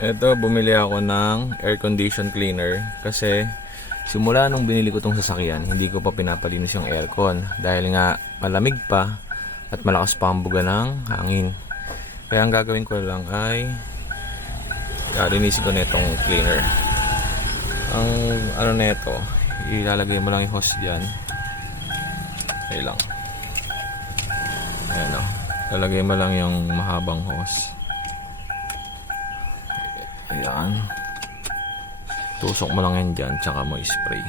Ito, bumili ako ng air condition cleaner kasi simula nung binili ko tong sasakyan, hindi ko pa pinapalinis yung aircon dahil nga malamig pa at malakas pa ang buga ng hangin. Kaya ang gagawin ko lang ay linisin ko netong cleaner. Ang ano neto, ilalagay mo lang yung hose diyan. Okay lang. Ayan o. Lalagay mo lang yung mahabang hose. Ayan. Tusok mo lang yan dyan, tsaka mo spray.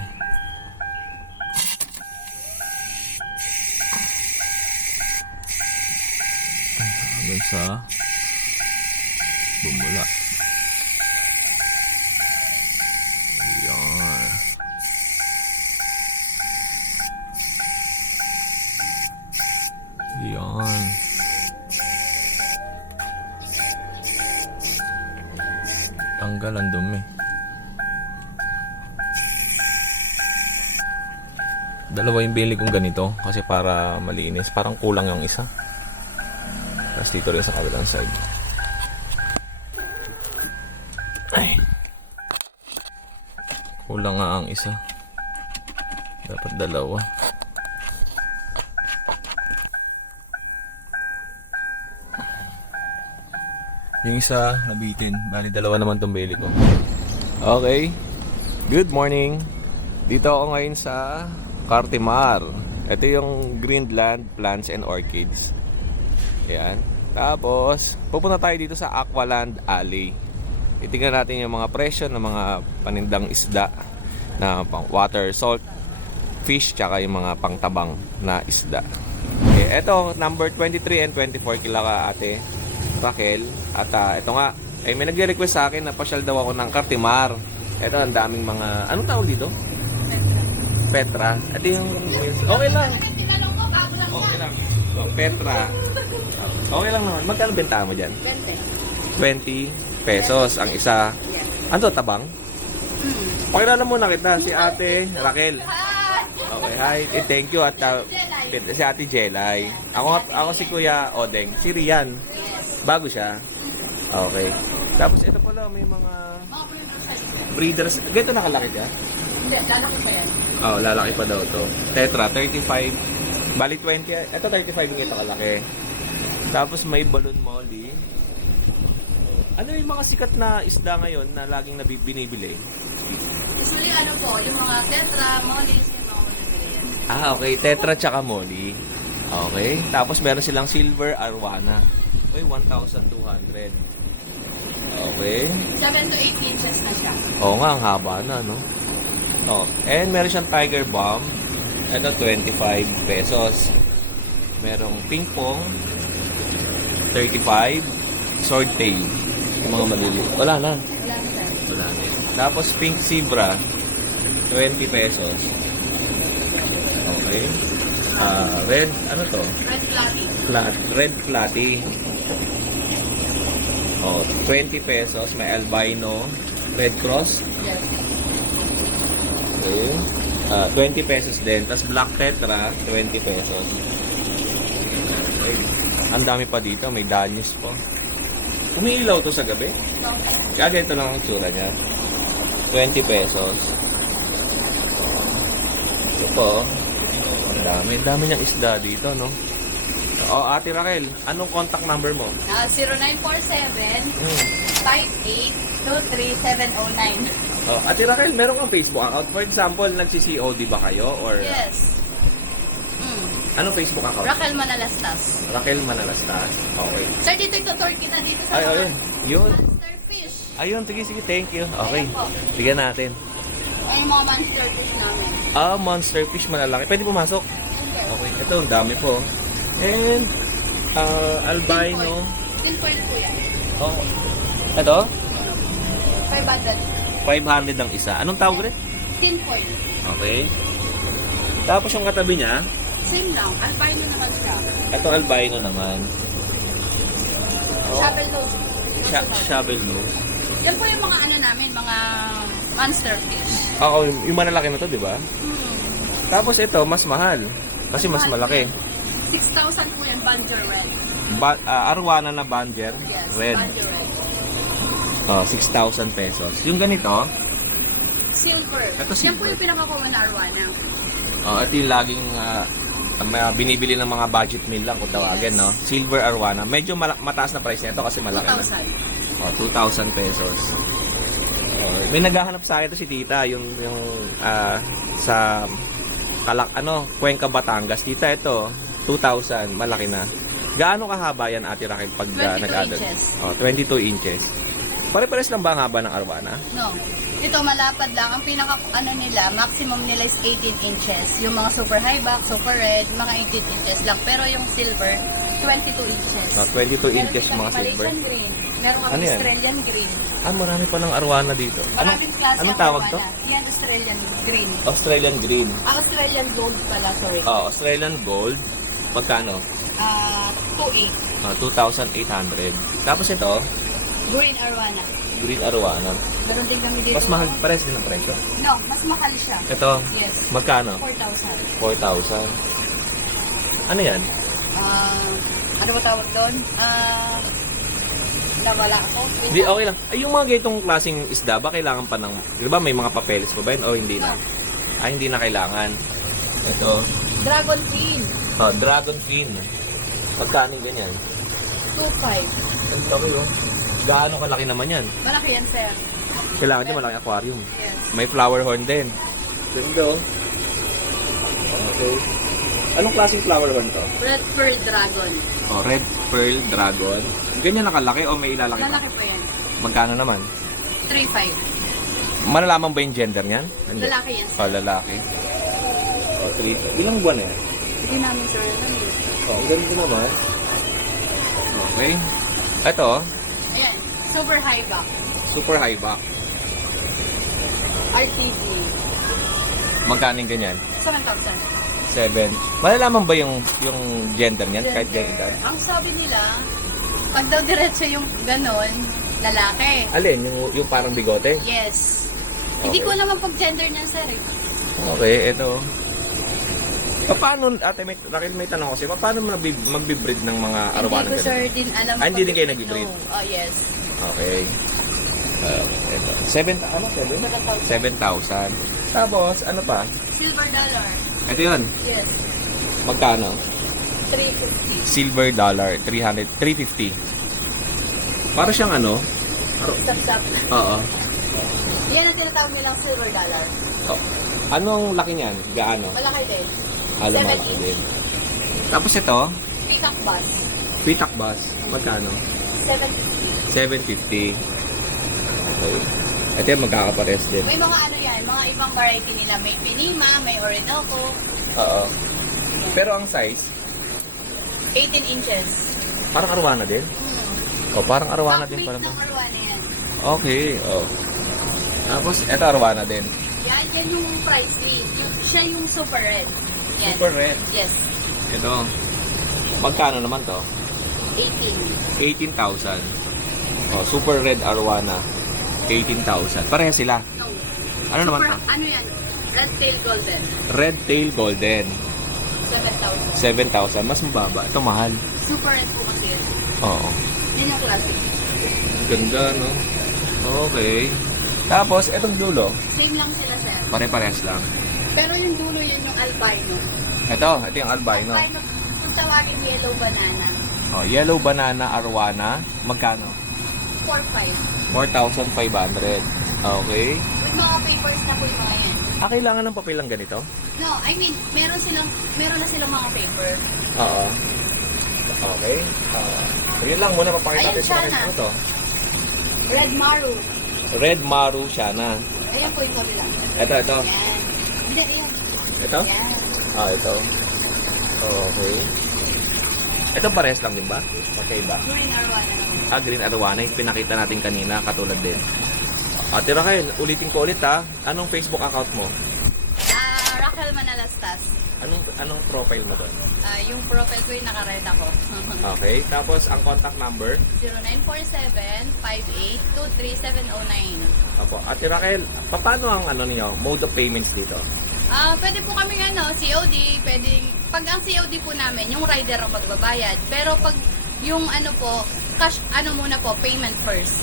Hanggang sa bumula. Ayan. Ayan. Tanggal ang dumi. Dalawa yung bili kong ganito kasi para malinis. Parang kulang yung isa. Tapos dito rin sa kabilang side. Ay. Kulang nga ang isa. Dapat dalawa. Yung isa nabitin. Bali dalawa naman tong bili ko. Okay. Good morning. Dito ako ngayon sa Cartimar. Ito yung Greenland Plants and Orchids. Ayan. Tapos pupunta tayo dito sa Aqualand Alley. Itingnan natin yung mga presyo ng mga panindang isda na pang water, salt, fish, tsaka yung mga pangtabang na isda. Okay. Ito number 23 and 24 kila ka ate Raquel. At ito nga, may nagre-request sa akin na pasyal daw ako ng Cartimar. Ito, ang daming mga, anong tawag dito? Petra. Ito yung, okay lang. Okay lang. So, Petra. Okay lang naman. Magkano benta mo dyan? 20 pesos ang isa. Ano to, tabang? Pakilala muna kita, si ate Raquel. Okay, hi. Thank you. At si ate Jelay. Ako si Kuya Odeng. Si Rian. Bago siya. Okay. Tapos ito pala, may mga breeders. Ganito nakalaki siya? Hindi, lalaki pa yan. Oh, lalaki pa daw to. Tetra, 35. Bali 20. Ito 35 yung ito kalaki. Tapos may balloon molly. Ano yung mga sikat na isda ngayon na laging binibili? Usually ano po, yung mga tetra, mollies, yung mga nabili yan. Okay. Tetra tsaka molly. Okay. Tapos meron silang silver arwana. Uy, 1,200. Okay. 7 to 8 inches na siya. Oo nga, ang haba na, no? Oh, and meron siyang tiger bomb. Ito, 25 pesos. Merong ping pong, 35. Sword tail. Yung mga maliliit. Wala na. Wala na sir. Wala na. Tapos pink zebra, 20 pesos. Okay. Red, ano to? Red flatty. Red flatty. Oh, 20 pesos. May albino. Red cross. Yes. Okay. 20 pesos din. Tapos black tetra, 20 pesos. Okay. Ang dami pa dito. May danyos po. Umiilaw to sa gabi. Kaya ganito lang ang tsura niya. 20 pesos. Ito po. Ang dami. Ang dami niyang isda dito, no? Oh, Ate Raquel, anong contact number mo? 0947-5823-709. Oh, Ate Raquel, meron kang Facebook account? For example, nagsi-COD ba kayo? Or Yes. anong Facebook account? Raquel Manalastas. Raquel Manalastas. Okay. Sir, dito itutur kita dito sa Ay, ayun. Yun. monster fish. Ayun, sige, thank you. Okay. Ayan po. Sige natin. Ay, yung mga monster fish namin. Monster fish malalaki. Pwede pumasok? Yes. Okay. Ito, ang dami po. And, albino. Tin foil po yan. Oh. Ito? 500. 500 ang isa. Anong tawag rin? Tin foil. Okay. Tapos yung katabi niya, Same lang. Albino naman siya. ito albino naman. Shovel nose. Shovel nose. Yan po yung mga ano namin, mga monster fish. Oo, yung malalaki na to, di ba? Tapos ito, mas mahal. Kasi mas malaki. 6,000 po yan, Banjo Red. Arwana na Banger. Yes, Red. Banjo Red. Oh, 6,000 pesos. Yung ganito, Silver. Ito Yan po silver. yung pinaka-common na arwana. ito yung laging binibili ng mga budget meal lang kung tawagin, Yes. no? Silver arwana. Medyo mataas na price nito kasi malaki na. 2,000. 2,000 pesos. May naghahanap sa akin to si Tita, yung sa Cuenca, Batangas. Tita, ito, 2,000, malaki na. Gaano kahaba yan, Ate Raquel, pag 22 nag-adult? inches. 22 inches. Pare-pares lang ba ang haba ng arwana? No. Ito, malapad lang. Ang nila, maximum nila is 18 inches. Yung mga super high back, super red, mga 18 inches lang. Pero yung silver, 22 inches. 22 inches mga silver. Malaysian green. Meron kang Ano yan? Australian green. Marami pa ng arwana dito. Maraming klase Anong ang tawag to? arwana. Yan, Australian green. Australian green. Australian gold pala, sorry. Australian gold. Magkano? 2.8. 2,800. Tapos ito, Green arwana. green arwana. Meron din kami dito. Mas mahal, pares din ang presyo. No, mas mahal siya. Ito, Yes. magkano? 4,000. 4,000. Ano yan? Ano ba tawag doon? Nawala ako. Hindi, okay lang. Ay, yung mga ganitong klaseng isda ba kailangan pa ng, di ba may mga papeles pa ba yun o hindi na? Hindi na kailangan. Ito, Dragon fin. dragon fin. Magkano yung ganyan? 2.5. Ang laki oh. Gaano kalaki naman yan? Malaki yan, sir. Kailangan din malaki aquarium. Yes. May flower horn din. Ganda oh. Okay. Anong klaseng flower horn to? Red pearl dragon. Red pearl dragon. Ganyan nakalaki o may ilalaki pa? Malaki pa yan. Magkano naman? 3.5. Malalaman ba yung gender niyan? Hindi. Lalaki yan, sir. Lalaki. 3. Ilang buwan na yan? Hindi namin, sir. Ang ganda naman. Okay. Ito, Ayan. Super high back. super high back. RTG. Magkano yung ganyan? 7,000. 7. Malalaman ba yung gender niyan kahit ganyan edad? Ang sabi nila, pag daw diretso yung ganon, lalaki. Alin? Yung parang bigote? Yes. Okay. Hindi ko alam ang pag-gender niyan, sir. Okay, ito. Paano, Ate, Raquel, may tanong ko sa'yo, paano mo magbe-breed ng mga arwana Hindi ko, sir, din alam. Hindi din kayo pag- nag-breed? No. Oh, yes. Okay. Ito. 7,000. Ano? 7,000. Tapos, ano pa? Silver dollar. Ito yun. Yes. Magkano? 350. Silver dollar. 350. Para siyang ano? Stop. Oo. Yan ang tinatawag nilang silver dollar. Oh. Anong laki niyan? Gaano? Malaki din. Alam mo 7 din. Tapos ito, Peacock bus. pitak bus. Magkano? 750. 750. Okay. Ito yung magkakapares din. May mga ano yan, mga ibang variety nila. May Pinima, may Orinoco. Oo. Pero ang size, 18 inches. parang arwana din. O, parang arwana din Top pala. weight ng arwana yan. Okay. Oh. Tapos, ito arwana din. Yan yung price list. Siya yung super red. Yan. Super red. Yes. Ito. Magkano naman to? 18. 18,000. Oh, super red arwana. 18,000. Pareha sila. No. Ano naman to? Ano yan? Red tail golden. Red tail golden. 7,000. 7,000. Mas mababa. Ito mahal. Super red po kasi yun. Oo. Yan yung classic. Ganda, no? Okay. Tapos, etong dulo. Same lang sila, sir. Pare-parehas lang. Pero yung dulo yan yung albino. Ito yung albino. Albino, kung tawagin yellow banana. Oh, yellow banana arwana. Magkano? 4,500. 4,500. Okay. With mga papers na po yung mga yan. Kailangan ng papel lang ganito? No, I mean, meron na silang mga paper. Oo. Okay. So, yun lang muna. Papakita Ayan natin sa siya akin. na. Ano to? Red maru. Red Maru Shana. Ayan po yung kabila. Ito. Yan. Hindi, ayan. Ito? Yan. Ito. Okay. Ito pares lang din ba? Magkaiba. Green arwana. Green arwana. Yung pinakita natin kanina. Katulad din. Ate Raquel, ulitin ko ulit ha. Anong Facebook account mo? Raquel Manalastas. Anong profile mo doon? Yung profile ko yung naka-red ako. Okay. Tapos, ang contact number? 0947-5823-709. Opo. Ate Raquel, paano ang niyo, mode of payments dito? Pwede po kami COD, pag ang COD po namin, yung rider ang magbabayad. Pero pag yung cash, muna po, payment first.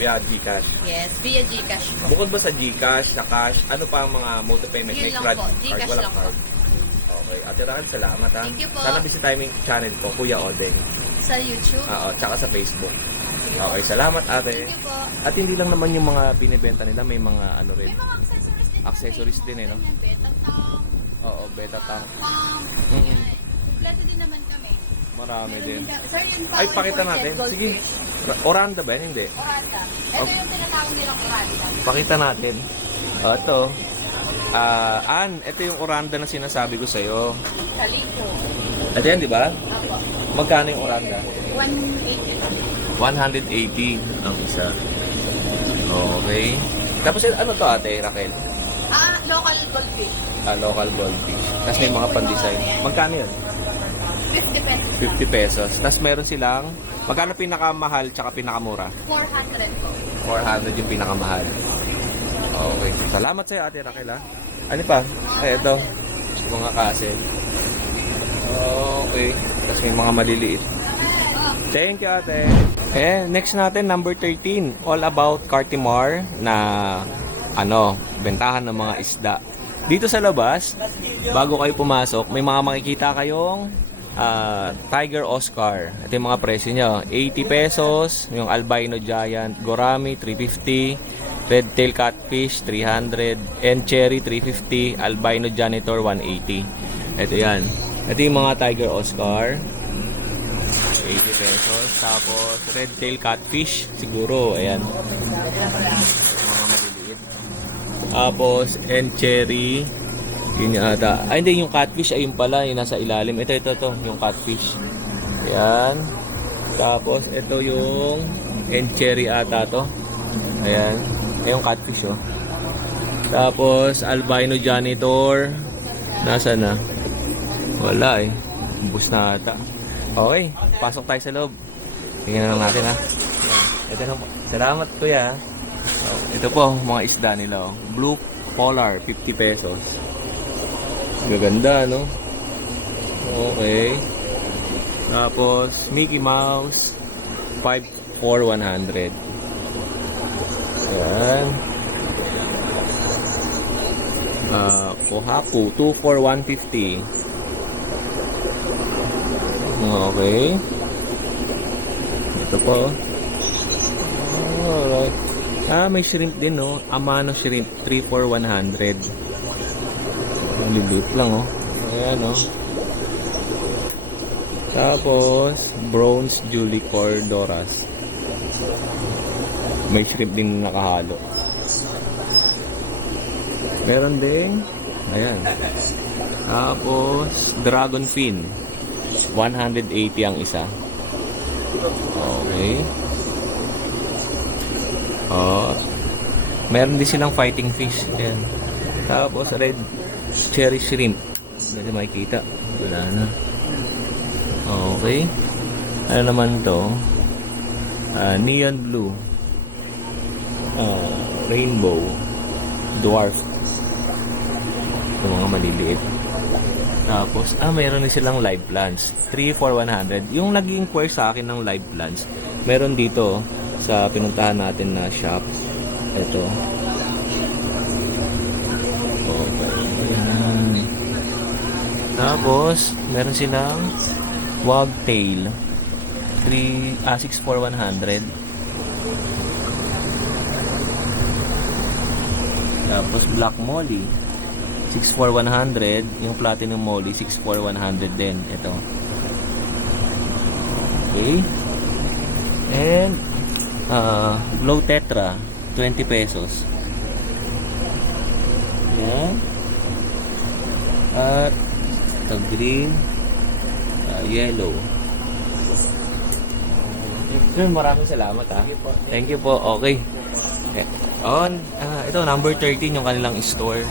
Via GCash. Yes, via GCash po. Bukod ba sa GCash, sa cash, ano pa ang mga mode of payment? Yun May lang credit po, card, GCash walang lang po. card. Okay, Ate Raquel, salamat ha. Thank you po. Sana bisitahin mo yung channel ko, Kuya Odeng. Sa YouTube. Oo, tsaka sa Facebook. Okay, salamat ate. Thank you po. At hindi lang naman yung mga binibenta nila, may mga ano May rin. mga accessories din. Accessories din eh, no? Ganyan, beta tank, Oo, beta tank. pump, Mm-mm. yan. Kompleto din naman kami. Marami Meron din. Sir, yun pa. Ay, pakita natin. Sige. Oranda ba yan? Hindi. Oranda. Ito yung tinatawag nilang Oranda. Pakita natin. Ito. Ito yung Oranda na sinasabi ko sa'yo. Kaliko. Ito yan, di ba? Apo. Magkano yung Oranda? 180. 180 ang isa. Okay. Tapos ano to ate, Raquel? Local goldfish. Local goldfish. Tapos may mga pan-design. Magkano yun? 50 pesos. 50 pesos. Tapos meron silang, magkano pinakamahal tsaka pinakamura? 400 po. 400 yung pinakamahal. Okay. Salamat sa'yo ate Raquel ha. Ano pa? Ay, ito. Mga castle. Okay. Tapos may mga maliliit. Thank you ate. Next natin, number 13. All about Cartimar na bentahan ng mga isda. Dito sa labas, bago kayo pumasok, may mga makikita kayong Tiger Oscar. Ito yung mga presyo nyo. 80 pesos, yung Albino Giant Gourami, 350, Red Tail Catfish, 300, and Cherry, 350, Albino Janitor, 180. Ito yan. Ito yung mga Tiger Oscar. 80 pesos. Tapos, Red Tail Catfish, siguro, ayan. Mga maliliit. Tapos, and Cherry, yun ata. Ay, hindi, yung catfish, ayun pala, yung nasa ilalim. Ito, yung catfish. Ayan. Tapos, ito yung and cherry ata to. Ayan. Ayan yung catfish, oh. Tapos, albino janitor. Nasa na? Wala eh. Ubus na ata. Okay, pasok tayo sa loob. Tingnan lang natin ha. Ayan. Ito na po. Salamat kuya. Ito po, mga isda nila, oh. Blue Polar, 50 pesos. Gaganda, no? Okay. Tapos, Mickey Mouse, 5 for 100. Ayan. Kohaku, 2 for 150. Okay. Ito po. Alright. May shrimp din, no? Amano shrimp, 3 for 100. Lilit lang, oh. Ayan, oh. Tapos, bronze Julie Cordoras. May shrimp din nakahalo. Meron din. Ayan. Tapos, dragon fin. 180 ang isa. Okay. Meron din silang fighting fish. Ayan. Tapos, red cherry shrimp. Hindi makikita. Wala na. Okay. Ano naman to? Neon blue. Rainbow. Dwarf. Ito mga maliliit. Tapos, mayroon din silang live plants. 3 for 100. Yung nag-inquire sa akin ng live plants, meron dito sa pinuntahan natin na shop. Ito. Tapos, meron silang wagtail. 6 for 100. Tapos, black molly. 6 for 100. Yung platinum molly, 6 for 100 din. Ito. Okay. And, glow tetra, 20 pesos. Yan. At, ito green, yellow. Maraming salamat ha. Thank you po. Okay. Ito number 13 yung kanilang store.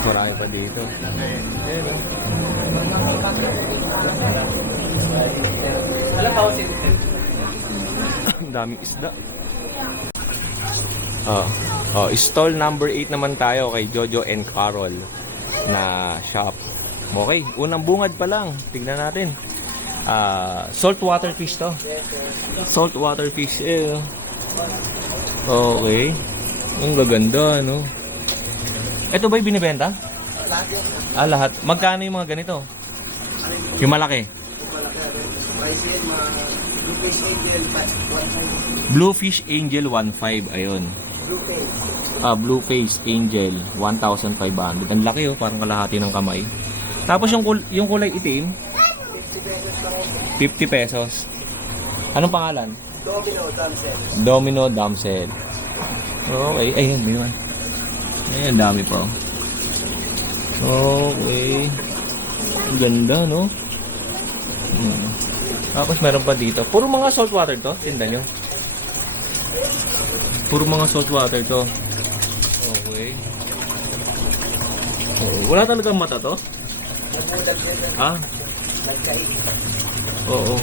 Marami pa dito. Ang daming isda. Stall number 8 naman tayo kay Jojo and Carol na shop. Okay, unang bungad pa lang. Tignan natin. saltwater fish to. Yes, sir. Saltwater fish eh. Okay. Ang gaganda, no? Ito ba'y binibenta? Lahat yan, sir. Lahat. Magkano yung mga ganito? Yung malaki? Malaki rin. Price yan, mga Bluefish Angel, 1.5. Bluefish Angel 1.5. Ayun. Bluefish. Blueface Angel 1,500. Ang laki oh, parang kalahati ng kamay. Tapos yung kulay itim, 50 pesos lang yan, sir. 50 pesos. Anong pangalan? Domino, Damsel. Domino Damsel. Okay, ayun, may naman. Ayun, dami pa. Okay. Ang ganda, no? Tapos meron pa dito. Puro mga saltwater to, tinda nyo. Puro mga saltwater to. Okay. Wala talagang mata to? Nabulag yan, sir. Ah, Nagkait. oo.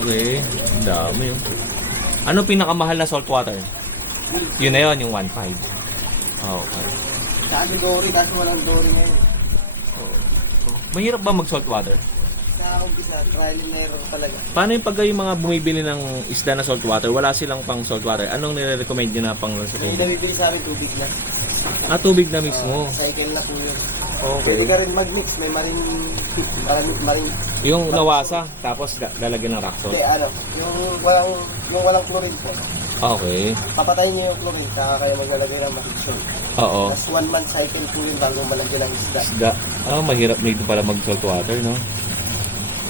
Okay. Dami yun. Ano pinakamahal na saltwater? Yun na yun, yung 1.5. Okay. Sabi dory, kaso walang dory ngayon. Mahirap ba mag-saltwater? Sa umpisa, trial and error talaga. Paano yung pag yung mga bumibili ng isda na saltwater, wala silang pang saltwater? Anong nire-recommend nyo na pang sa May tubig? nabibili sa amin tubig na. Tubig na mismo. Cycle na po yun. Okay. Pwede ka rin mag-mix. May marine. Yung nawasa, tapos lalagyan ng rock salt. Hindi, yung walang chlorine po. Okay. Papatayin niyo yung chlorine, saka kayo maglalagay ng mahiksyon. Oo. Tapos 1 month cycle po yun bago malagyan ng isda. Isda. Mahirap na ito pala mag-saltwater, no?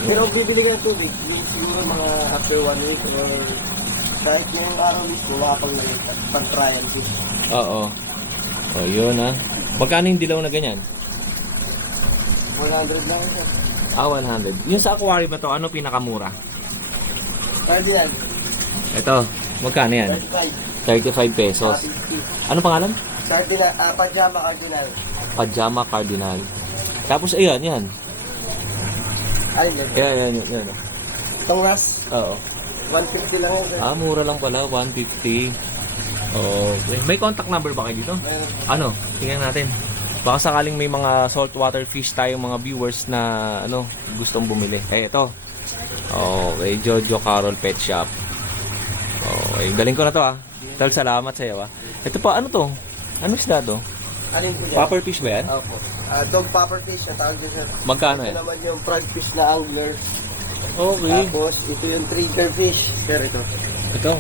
Pero kung bibili ka ng tubig, yung siguro mga after 1 week or kahit yung araw mismo, makapaglagay ka pag-trial fish. Oo. O, yun Magkano yung dilaw na ganyan? 100 lang yun, sir. 100. Yung sa aquarium na to, ano pinakamura? Cardinal, Ito, magkano yan? 35, 35 pesos. 50. Ano pangalan? Cardinal, pajama cardinal. Pajama Cardinal. Tapos, ayan, yan. Alin yan? Yan. Itong ras, Oo. 150 lang yun, sir. Mura lang pala, 150. Okay. May contact number ba kayo dito? Meron. Ano? Tingnan natin. Baka sakaling may mga saltwater fish tayong mga viewers na gustong bumili. Ito. Okay, Jojo Carol Pet Shop. Okay, galing ko na to Tal, salamat sa iyo Ito pa, ano to? Ano isda to? Alin po yan? Popper fish ba yan? Opo. Dog popper fish, ang tawag dyan, sir. Magkano Ito yan? naman yung frogfish na angler. Okay. Tapos, ito yung trigger fish. Sir, ito. Ito.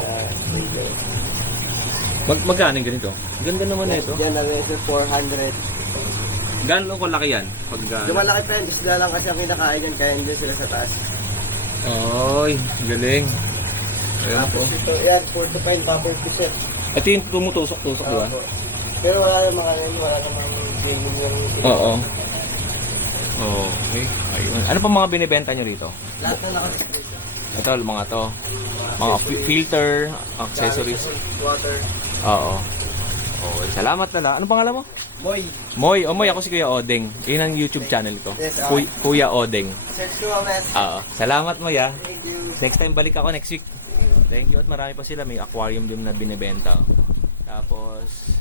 Magkano yung ganito? Ganda naman na ito. Yan, sir, 400. Gano'n ko laki yan? Pag, Lumalaki pa yan, isda lang kasi ang kinakain yan, kaya hindi sila sa taas. Oy, galing. Ayan po. Tapos ito, yan, 4 to 5 popper fish, sir. Ito yung tumutusok-tusok, di ba? Opo. Pero wala namang wala namang gaming yung... Oo. Okay. Ayun. Ano pa mga binibenta nyo rito? Lahat na nakadisplay. Ito, mga to. Mga filter, accessories. Water. Oo. Okay. Salamat na. Anong pangalan mo? Moy. Moy. Moy, ako si Kuya Odeng. Yun ang YouTube channel ko. Yes, Kuya Odeng. Search ko ang mess. Oo. Salamat mo, ya. Thank you. Next time balik ako next week. Thank you. At marami pa sila. May aquarium din na binibenta. Tapos,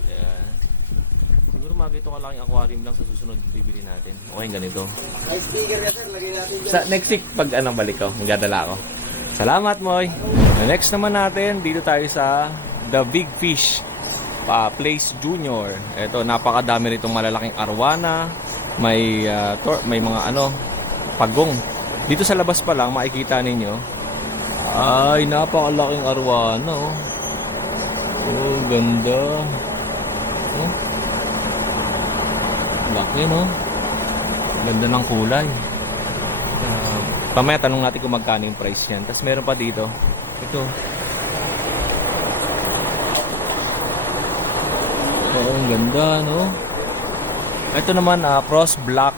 siguro makikita ka lang yung aquarium lang sa susunod bibili natin. Okay, ganito. May sticker ka, sir. Lagay natin dyan. Sa next week, pag balik ko, magdadala ako. Salamat, Moy. Next naman natin, dito tayo sa The Big Fish Place Junior. Ito, napakadami nitong malalaking arwana. May mga pagong. Dito sa labas pa lang, makikita ninyo. Ay, napakalaking arwana. Oh, ganda. Oh. Laki, no? Ganda ng kulay. Pamaya tanong natin kung magkano yung price niyan. Tapos meron pa dito. Ito. Oo, ang ganda, no? Ito naman, crossback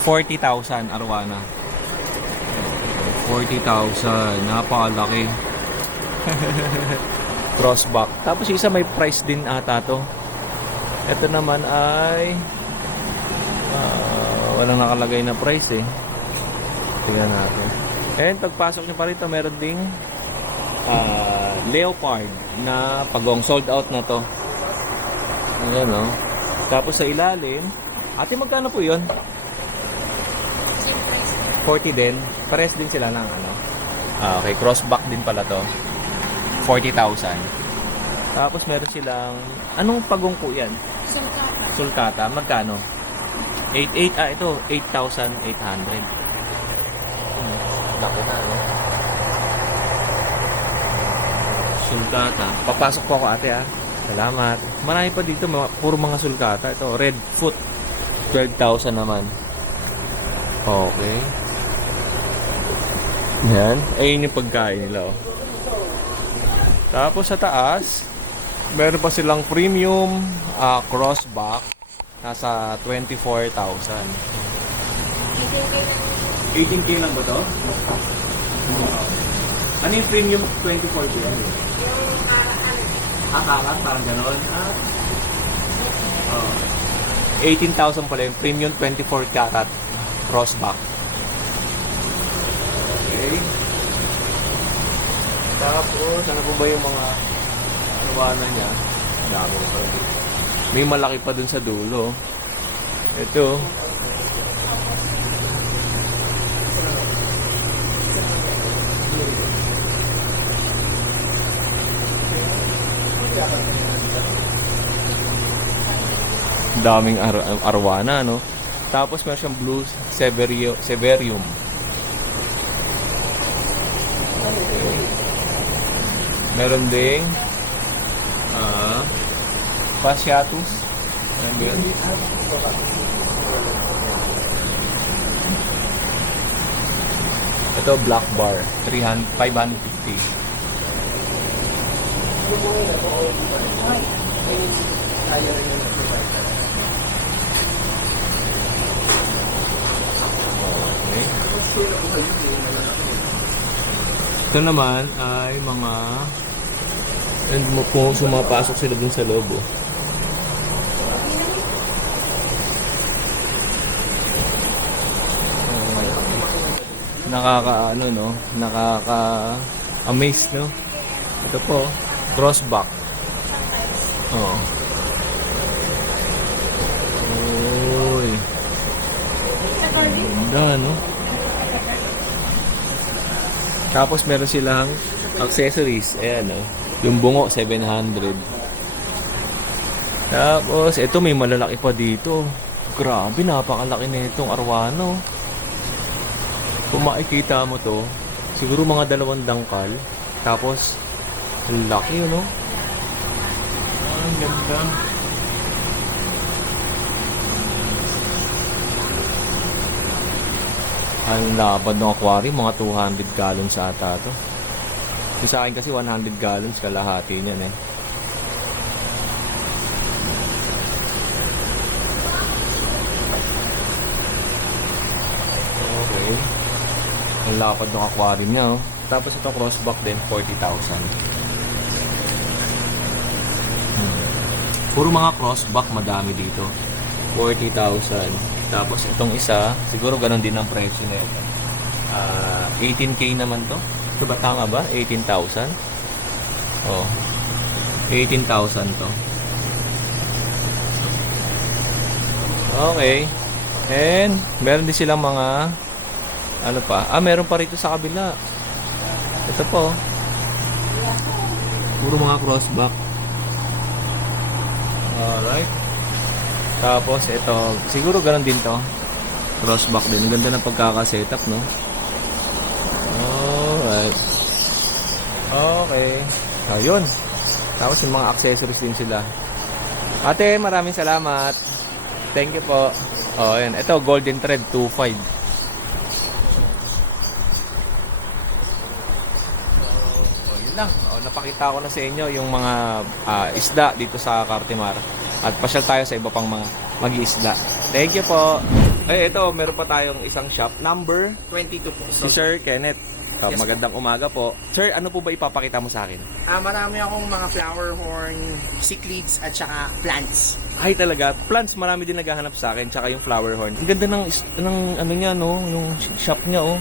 40,000 arwana. 40,000. Napakalaki. Crossback. Tapos isa may price din ata to. Ito naman ay walang nakalagay na price eh. Tingnan natin. And pagpasok nyo pa rito, meron ding leopard na pagong sold out na to. Ayan o. Tapos sa ilalim, ate magkano po yun? 40 din. Pares din sila ng ano. Okay, crossback din pala to. 40,000. Tapos meron silang, anong pagungko yan? Sulcata. Magkano? 88, ito, 8,800. Laki na, no? Sulcata. Papasok po ako, ate, ah. Salamat. Marami pa dito, puro mga sulcata. Ito, red foot. 12,000 naman. Okay. Yan. Ayun yung pagkain nila, oh. Tapos sa taas, meron pa silang premium crossback. Nasa 24,000. 18K lang ba to? Ano yung premium 24K? Karat, parang gano'n. 18,000 pala yung premium 24 karat crossback. Okay. Tapos, ano po ba yung mga anuwanan niya? Dami na pala dito. May malaki pa dun sa dulo. Ito. Daming arwana, no? Tapos meron siyang blue Severium. Okay. Meron ding Fasciatus. Ano ba yun? Ito, black bar. 550. Okay. Ito naman ay mga kung sumapasok sila dun sa loob, oh. Nakaka-ano, no? Nakaka-amaze, no? Ito po, crossback. Oh. Uy. Ganda, no? Tapos meron silang accessories. Ayan, no? Yung bungo, 700. Tapos, ito may malalaki pa dito. Grabe, napakalaki na itong arwano. Kung makikita mo to, siguro mga 2 dangkal. Tapos, ang laki, no? Ang ganda. Ang lapad ng aquarium, mga 200 gallons ata to. Sa akin kasi 100 gallons kalahati niyan, eh. Okay. Ang lapad ng aquarium niya, oh. Tapos ito crossback din, 40,000. Puro mga crossback, madami dito. 40,000. Tapos itong isa, siguro ganun din ang presyo na ito. 18K naman to. Ito ba tama ba? 18,000? Oh. 18,000 to. Okay. And meron din silang mga ano pa? Meron pa rito sa kabila. Ito po. Puro mga crossback. Alright. Tapos ito, siguro ganun din to. Crossback din. Ang ganda ng pagkaka-setup, no? Alright. Okay. Ayun. Tapos yung mga accessories din sila. Ate, maraming salamat. Thank you po. Oh, ayan. Ito, golden thread, 2.5. Yun lang. Napakita ko na sa inyo yung mga isda dito sa Cartimar. At pasyal tayo sa iba pang mga mag-iisda. Thank you po. Ito, meron pa tayong isang shop. Number 22 po. si Sir Kenneth. Yes, magandang umaga po. Sir, ano po ba ipapakita mo sa akin? Marami akong mga flower horn, cichlids, at saka plants. Ay talaga, plants marami din naghahanap sa akin, tsaka yung flower horn. Ang ganda ng ano niya, no, yung shop niya, oh.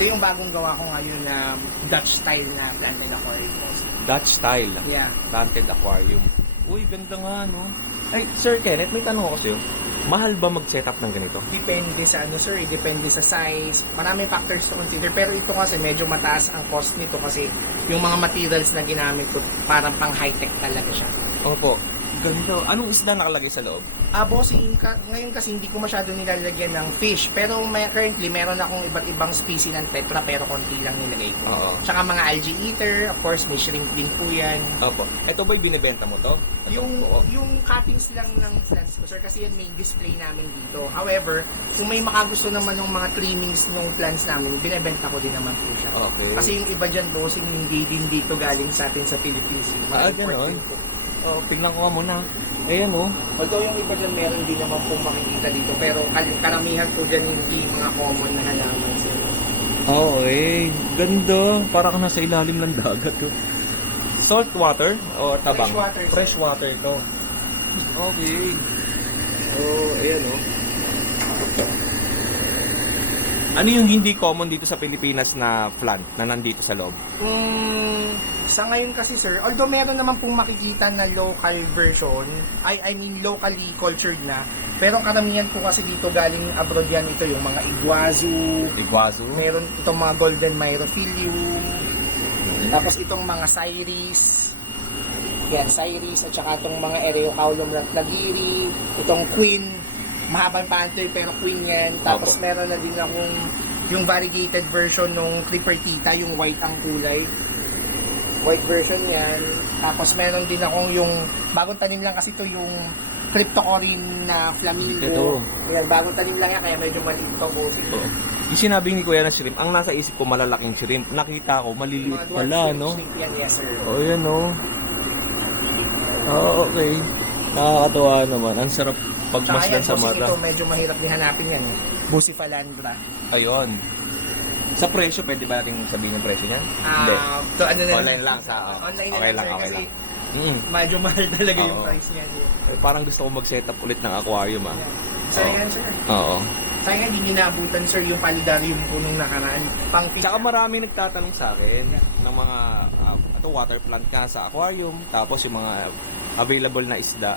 Ito yung bagong gawa ko ngayon na Dutch style na planted aquarium. Dutch style. Yeah. Planted aquarium. Uy, ganda nga, no. Ay, Sir Kenneth, may tanong ako sa'yo. Mahal ba mag-setup ng ganito? Depende sa ano sir, depende sa size. Maraming factors to consider. Pero ito kasi medyo mataas ang cost nito kasi yung mga materials na ginamit ko parang pang high-tech talaga siya. Opo. Ganito. Anong isda nakalagay sa loob? Bossing, ngayon kasi hindi ko masyado nilalagyan ng fish. Pero currently, meron akong iba't ibang species ng tetra pero konti lang nilagay ko. Oo. Tsaka mga algae eater, of course, may shrimp din po yan. Opo. Ito ba'y binibenta mo to? Yung cuttings lang ng plants ko, sir, kasi yan may display namin dito. However, kung may makagusto naman ng mga trimmings ng plants namin, binebenta ko din naman po siya. Okay. Kasi yung iba dyan, bossing, hindi din dito galing sa atin sa Philippines. Ganon. Oh, tingnan ko nga muna. Ayan oh. Although yung iba dyan, meron din naman po makikita dito. Pero karamihan po dyan hindi mga common na halaman. Okay. Ganda. Parang nasa ilalim ng dagat. Oh. Salt water o tabang? Fresh water, sir. Fresh water to. Okay. Oh, ayan oh. Ano yung hindi common dito sa Pilipinas na plant na nandito sa loob? Sa ngayon kasi sir, although meron naman pong makikita na local version, I mean locally cultured na, pero karamihan po kasi dito galing abroad yan, ito yung mga iguazu, meron itong mga golden myrophilium, tapos itong mga Cyrus, yan, Cyrus, at saka itong mga Ereocaulum ratlagiri, itong queen, mahabang pantoy pero queen yan, tapos Opo. meron na din akong yung variegated version ng Clippertita, yung white ang kulay, white version yan, tapos meron din akong yung bagong tanim lang kasi ito yung Cryptocorin na flamingo. Ito. Yan, bagong tanim lang yan, kaya medyo maliit ito po. Oo. Yung sinabi ni Kuya na shrimp, ang nasa isip ko malalaking shrimp. Nakita ko, maliliit pala, no? Yan, yes sir. Oh, yan, no? Oh, okay. Nakakatuwa naman. Ang sarap pagmasdan sa bossing, mata. ito medyo mahirap din hanapin yan. Bucephalandra. Ayun. Sa presyo, pwede ba natin sabihin yung presyo niya? Hindi. To ano na Online lang sa... Online okay na lang, sir, okay kasi lang. Mm. medyo mahal talaga yung Oo. price niya. Eh, parang gusto ko mag-set up ulit ng aquarium, ah. Sayang sir. Oo. Sayang hindi nyo naabutan sir yung paludarium po nung nakaraan. Pang fish. Tsaka marami nagtatanong sa akin ng mga water plant ka sa aquarium, tapos yung mga available na isda.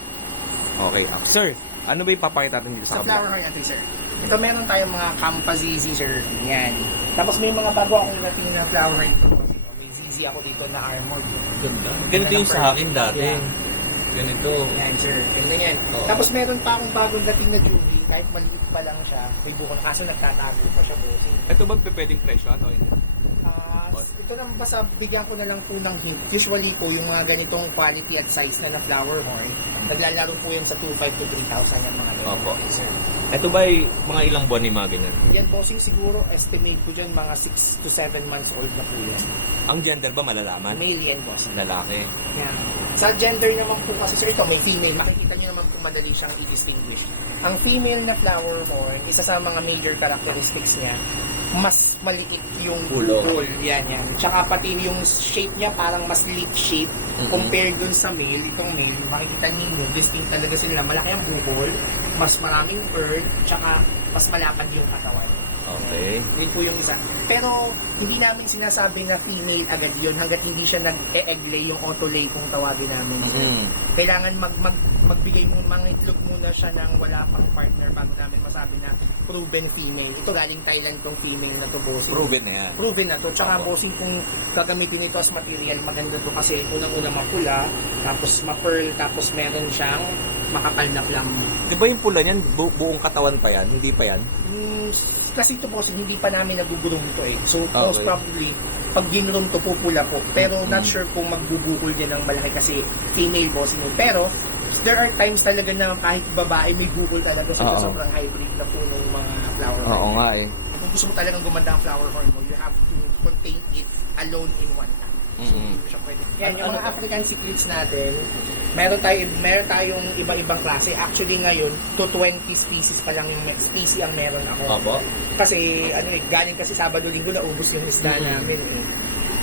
Okay. Sir, ano ba ipapakita natin dito Sa sa flower kabila? horn natin sir. Ito meron tayong mga Campazizi sir. Yan. Tapos may mga bago akong natin na flower horn. May zizi ako dito na armored. Ganda. Ganito yung sa akin dati. Yeah. Ganito. Yan sir. Ganda yan. Oo. Tapos meron pa akong bagong dating na juvie. Kahit maliit pa lang siya. May buko na kaso nagtatago pa siya po. Ito ba pwedeng presyo? Ano yun? Ito na basta bigyan ko na lang po ng hint. Usually po yung mga ganitong quality at size na flower horn, naglalaro po yan sa 2,500 to 3,000 yung mga ganito. Opo. Ito ba mga ilang buwan ni mga ganyan? Yan bossing siguro estimate ko dyan mga 6 to 7 months old na po yan. Ang gender ba malalaman? Male yan bossing. Lalaki. Yan. Sa gender naman po kasi sir, ito may female. Makikita nyo naman po madali siyang i-distinguish. Ang female na flower horn, isa sa mga major characteristics niya, mas maliit yung Ulo. bukol. Yan. Tsaka pati yung shape niya parang mas leaf shape compared dun sa male. Itong male, makikita niyo, distinct talaga sila. Malaki ang bukol, mas maraming fur, tsaka mas malapad yung katawan. Okay. Yun po yung isa. Pero hindi namin sinasabi na female agad yun hanggat hindi siya nag-e-egg-lay, yung auto-lay kung tawagin namin. Kailangan magbigay mo mga itlog muna siya ng wala pang partner bago namin masabi na proven female. Ito galing Thailand tong female na to, bossing. Proven na yan. Proven na to. Tsaka Opo. bossing kung gagamitin ito as material, maganda to kasi unang-una mapula, tapos ma-pearl, tapos meron siyang makapal na plum. Di ba yung pula niyan, buong katawan pa yan? Hindi pa yan? Kasi ito bossing, hindi pa namin nagugulong to eh. So most Okay. probably, pag ginroom to pupula po. Pero not sure kung magbubukol din ng malaki kasi female bossing. Pero there are times talaga na kahit babae may bukol talaga sa Oo. sobrang hybrid na po ng mga flower horn. Oo nga eh. Kung gusto mo talagang gumanda ang flower horn mo, you have to contain it alone in one tank. So, hindi mo siya pwede. Yan, yung mga African cichlids natin, meron tayong iba-ibang klase. Actually ngayon, to 20 species pa lang yung species ang meron ako. Opo. Kasi, galing kasi Sabado-Linggo na ubos yung isda namin eh.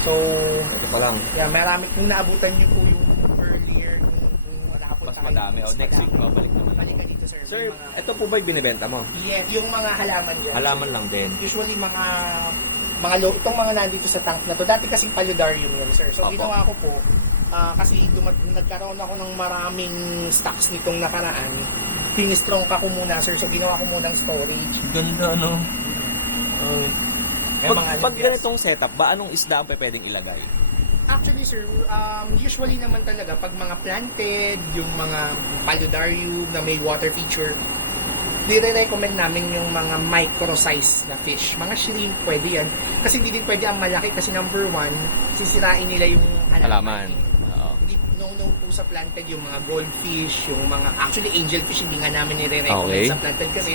So, Ito pa lang. yeah, marami. Kung naabutan niyo po yung earlier, kung hapon Mas tayo, madami. O, next week babalik naman. Balik ka dito, sir. Sir, Yung mga- ito po ba'y binibenta mo? yes, yung mga halaman dyan. Halaman lang din. Usually itong mga nandito sa tank na to, dati kasi paludarium yun, sir. So, Opo. ginawa ko po, kasi nagkaroon ako ng maraming stocks nitong nakaraan, tinistrong ka ko muna, sir. So, ginawa ko munang storage. Ganda, no? May mga Pag algas. ganitong setup ba, anong isda ang pwedeng ilagay? Actually, sir, usually naman talaga, pag mga planted, yung mga paludarium na may water feature, dire-recommend namin yung mga micro-size na fish. Mga shrimp, pwede yan. Kasi hindi din pwede ang malaki kasi number one, sisirain nila yung Halaman. Oo. Hindi, no po sa planted yung mga goldfish, yung mga, actually angelfish, hindi nga namin nire-recommend Okay. sa planted kasi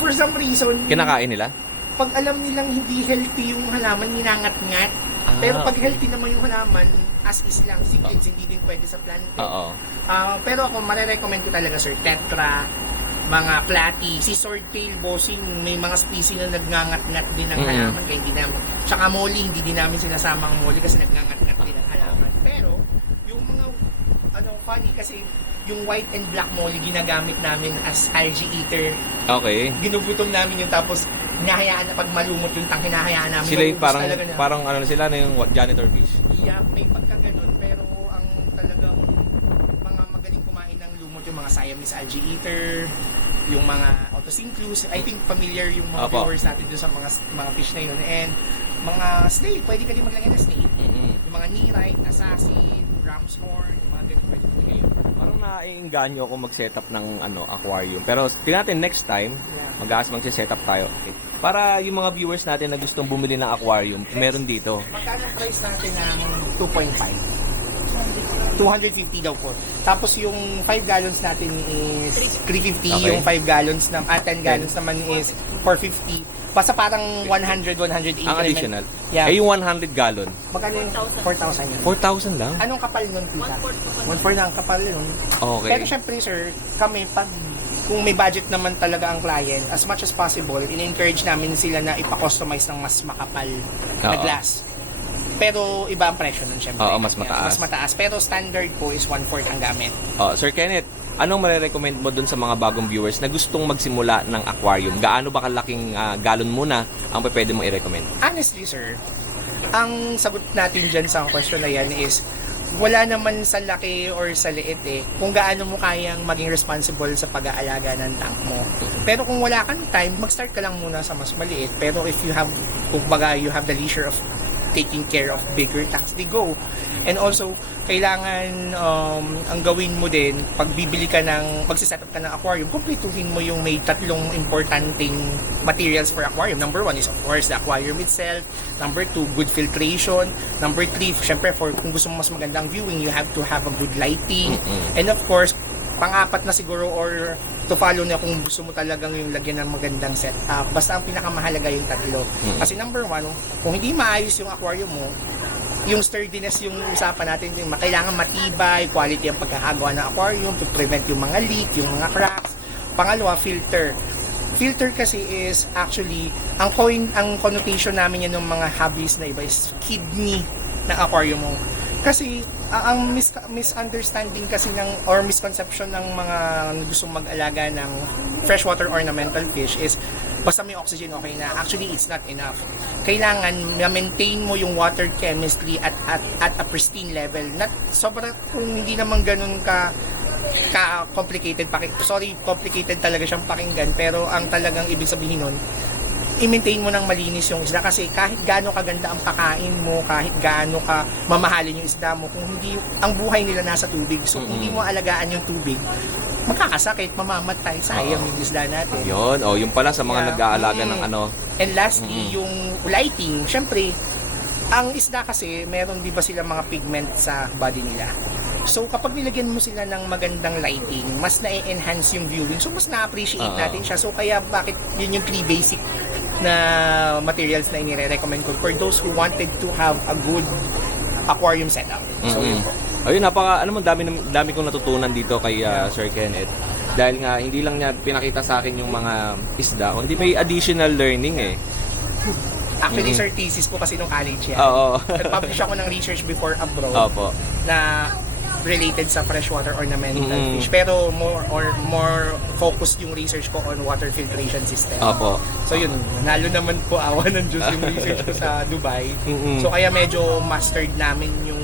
for some reason, Kinakain nila? pag alam nilang hindi healthy yung halaman, ninangat-ngat. Pero pag healthy naman yung halaman, as is lang, seedlings, hindi din pwede sa planted. Oo. Pero ako, marirecommend ko talaga, sir, tetra, mga platy, si swordtail bossing, may mga species na nagngangat-ngat din ng halaman, kaya hindi namin, tsaka molly, hindi din namin sinasama ang molly kasi nagngangat-ngat din ng halaman. Pero, yung mga, funny kasi, yung white and black molly ginagamit namin as algae eater. Okay. Ginugutom namin yun, tapos hinahayaan na pag malumot yung tang, hinahayaan namin. Sila yung Naubos parang, talaga na. parang ano sila na yung janitor fish. Yeah, may pagkaganon, pero ang talagang mga magaling kumain ng lumot yung mga Siamese algae eater, yung mga Otocinclus. I think familiar yung mga Apo. viewers natin doon sa mga fish na yun. And mga snake, pwede ka din maglagay ng snake. Yung mga nearite, assassin, ram's horn, yung mga ganun pwede maglagay. Parang naiinganyo ako mag-setup ng aquarium. Pero tingnan natin next time, mag-aas mag-setup tayo. Para yung mga viewers natin na gustong bumili ng aquarium, meron dito. Magkano ang price natin ng 2.5? 250 daw po. Tapos yung 5 gallons natin is 350. Okay. Yung 5 gallons na 10 gallons naman is 450. Basta parang 100, 180. Ang additional. Yeah. Eh yung 100 gallon, Magkano yung 4,000 yun? 4,000 lang? Anong kapal nun, tita? 1/4 na ang kapal nun. Okay. Pero syempre, sir, kami, kung may budget naman talaga ang client, as much as possible, in-encourage namin sila na ipa-customize ng mas makapal na Oo. glass. Pero iba ang presyo nun, syempre. Oo, mas mataas. Mas mataas. Pero standard po is 1/4 ang gamit. Sir Kenneth, anong marirecommend mo dun sa mga bagong viewers na gustong magsimula ng aquarium? Gaano ba kalaking galon muna ang pwede mong i-recommend? Honestly, sir, ang sagot natin dyan sa question na yan is wala naman sa laki or sa liit kung gaano mo kayang maging responsible sa pag-aalaga ng tank mo. Pero kung wala kang time, mag-start ka lang muna sa mas maliit. Pero if you have, kumbaga, you have the leisure of taking care of bigger tanks, they go. And also, kailangan ang gawin mo din, pag bibili ka magsiset up ka ng aquarium, kumpletuhin mo yung may tatlong importanteng materials for aquarium. Number 1 is of course the aquarium itself. Number 2, good filtration. Number 3, syempre kung gusto mo mas magandang viewing, you have to have a good lighting. And of course, pang-apat na siguro or to follow na kung gusto mo talagang yung lagyan ng magandang setup. Basta ang pinakamahalaga yung tatlo. Kasi number 1, kung hindi maayos yung aquarium mo, yung sturdiness yung usapan natin, kailangan matibay, quality ang pagkakagawa ng aquarium to prevent yung mga leak, yung mga cracks. Pangalawa, filter. Filter kasi is actually, ang connotation namin yan ng mga hobbies na iba is kidney ng aquarium mo. Kasi ang misunderstanding kasi or misconception ng mga gustong mag-alaga ng freshwater ornamental fish is basta may oxygen okay na. Actually, it's not enough. Kailangan ma-maintain mo yung water chemistry at a pristine level. Not sobrang kung hindi naman ganun complicated complicated talaga siyang pakinggan, pero ang talagang ibig sabihin nun, i-maintain mo ng malinis yung isda kasi kahit gaano kaganda ang pakain mo, kahit gaano ka mamahalin yung isda mo, kung hindi ang buhay nila nasa tubig, so kung hindi mo alagaan yung tubig, magkakasakit, mamamatay, sayang yung isda natin. Yun, yung pala sa mga Yeah. nag-aalaga ng And lastly, yung lighting, syempre, ang isda kasi, meron di ba sila mga pigment sa body nila. So, kapag nilagyan mo sila ng magandang lighting, mas na-enhance yung viewing. So, mas na-appreciate natin siya. So, kaya bakit yun yung 3 basic na materials na inire-recommend ko for those who wanted to have a good aquarium setup. So, yun po. Ayun, dami kong natutunan dito kay Sir Kenneth. Dahil nga, hindi lang niya pinakita sa akin yung mga isda, kundi may additional learning Actually, sir, thesis ko kasi nung college yan. Oo. Nag-publish ako ng research before abroad Opo. na related sa freshwater ornamental fish. Pero more focused yung research ko on water filtration system. Opo. So yun, nalo naman po awa ng Diyos yung research ko sa Dubai. So kaya medyo mastered namin yung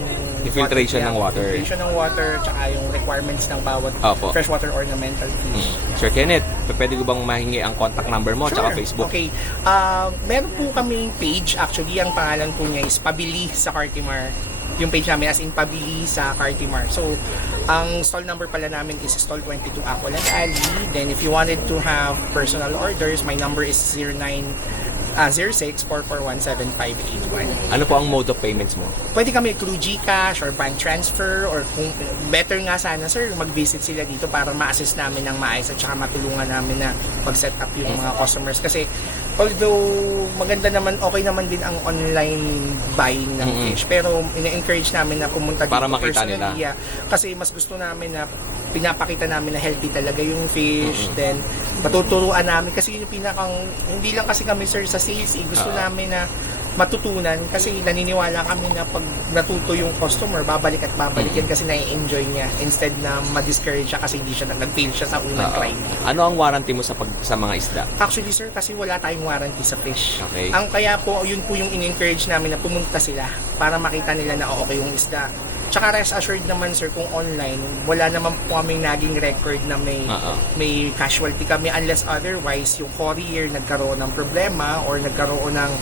Filtration ng water. Filtration ng water, tsaka yung requirements ng bawat Opo. freshwater ornamental fish. Sir Kenneth, pwede ko bang mahingi ang contact number mo tsaka Facebook? Okay. Meron po kaming page. Actually, ang pangalan po niya is Pabili sa Cartimar. Yung page namin as in Pabili sa Cartimar. So, ang stall number pala namin is stall 22 Aqualand Alley. Then, if you wanted to have personal orders, my number is 06-441-7581. Ano po ang mode of payments mo? Pwede kami through GCash or bank transfer, or kung better nga sana sir, mag-visit sila dito para ma-assist namin ng maayos at saka matulungan namin na mag-set up yung mga customers. Kasi although maganda naman, okay naman din ang online buying ng fish, pero ina-encourage namin na pumunta dito Para makita personally. nila. Kasi mas gusto namin na pinapakita namin na healthy talaga yung fish, then matuturuan namin kasi yun yung pinakang, hindi lang kasi kami sir sa sales, gusto namin na matutunan kasi naniniwala kami na pag natuto yung customer, babalik at babalik yan kasi nai-enjoy niya instead na ma-discourage siya kasi hindi siya nag-fail siya sa unang try niya. Ano ang warranty mo sa mga isda? Actually sir, kasi wala tayong warranty sa fish. Okay. Ang kaya po, yun po yung in-encourage namin na pumunta sila para makita nila na okay yung isda. Tsaka rest assured naman sir, kung online, wala naman po kaming naging record na may casualty kami unless otherwise yung courier nagkaroon ng problema or nagkaroon ng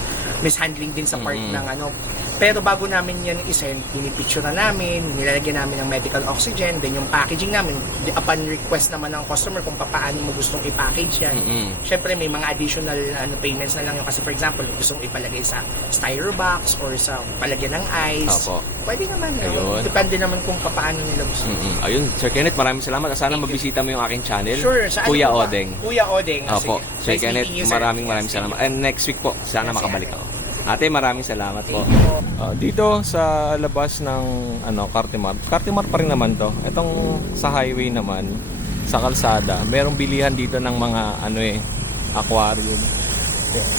mishandling din sa part ng ano. Pero bago namin yan isend, pinipicture na namin, nilalagyan namin ng medical oxygen, then yung packaging namin, upon request naman ng customer kung paano mo gustong i-package yan. Syempre may mga additional payments na lang yun. Kasi for example, gustong ipalagay sa styro box or sa palagyan ng ice. Opo. Pwede naman yun. Ayun. Depende naman kung paano nila gusto. Ayun, Sir Kenneth, maraming salamat. Sana mabisita mo yung aking channel. Sure. Saan Kuya po ba? Odeng. Kuya Odeng. Opo. Sige. Sir Nice Kenneth, meeting you, sir. maraming Yes, salamat. And next week po, sana Yes, makabalik sir. ako. Ate, maraming salamat po. Thank you po. Dito sa labas ng Cartimar. Cartimar pa rin naman to. Itong sa highway naman, sa kalsada, merong bilihan dito ng mga aquarium.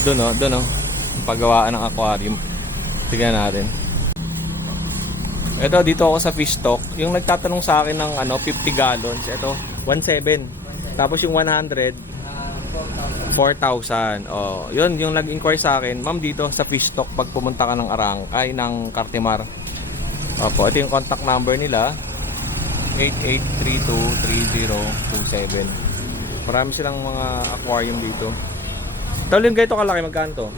Doon paggawaan ng aquarium. Tignan natin. Ito, dito ako sa fish stock. Yung nagtatanong sa akin ng 50 gallons, ito 1.7. Tapos yung 100 4,000. Oh, yun yung nag-inquire sa akin. Ma'am, dito sa fish stock pag pumunta ka ng Arangkay ng Cartimar. Opo, ito yung contact number nila. 88323027. Marami silang mga aquarium dito. Tawlin ganito kalaki, magkano to?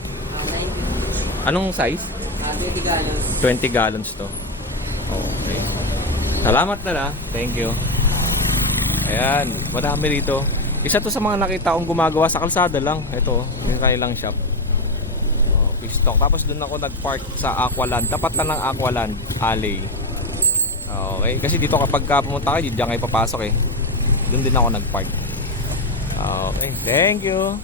Anong size? 20 gallons. 20 gallons to. Okay. Salamat na. Thank you. Ayan, madami rito. Isa to sa mga nakita kong gumagawa sa kalsada lang. Ito, yung kanilang shop. Fish stock. Tapos doon ako nag-park sa Aqualand. Tapat lang ng Aqualand Alley. Okay, kasi dito kapag pumunta kayo, diyan kayo papasok eh. Doon din ako nag-park. Okay, thank you.